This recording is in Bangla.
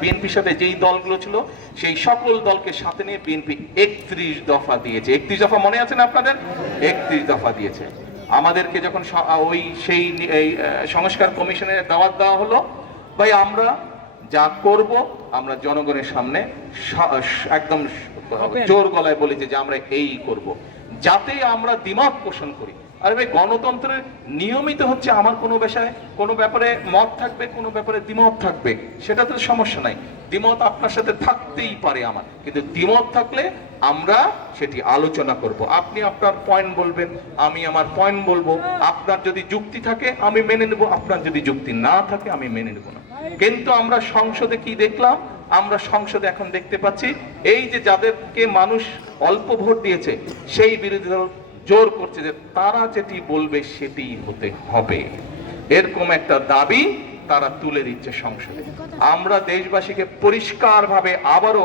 বিএনপির সাথে যেই দলগুলো ছিল সেই সকল দলকে সাথে নিয়ে বিএনপি 31 দফা দিয়েছে। 31 দফা মনে আছে না আপনাদের? 31 দফা দিয়েছে। আমাদেরকে যখন সেই সংস্কার কমিশনের দাওয়াত দেওয়া হলো, ভাই আমরা যা করব আমরা জনগণের সামনে একদম জোর গলায় বলেছি যে আমরা এই করব, যাতে আমরা দ্বিমত পোষণ করি। আরে ভাই, গণতন্ত্রের নিয়মিত হচ্ছে আমার কোনো ব্যাপারে মত থাকবে, কোনো ব্যাপারে দ্বিমত থাকবে, সেটা তো সমস্যা নাই। দ্বিমত আপনার সাথে থাকতেই পারে আমার, কিন্তু দ্বিমত থাকলে আমরা সেটি আলোচনা করব। আপনি আপনার পয়েন্ট বলবেন, আমি আমার পয়েন্ট বলবো। আপনার যদি যুক্তি থাকে আমি মেনে নেব, আপনার যদি যুক্তি না থাকে আমি মেনে নেব না। কিন্তু আমরা সংসদে কি দেখলাম? আমরা সংসদে এখন দেখতে পাচ্ছি এই যে যাদেরকে মানুষ অল্প ভোট দিয়েছে সেই বিরোধী দল জোর করছে যে তারা যেটি বলবে সেটি হতে হবে, এরকম একটা দাবি তারা তুলে দিচ্ছে সংসদে। আমরা দেশবাসীকে পরিষ্কারভাবে আবারও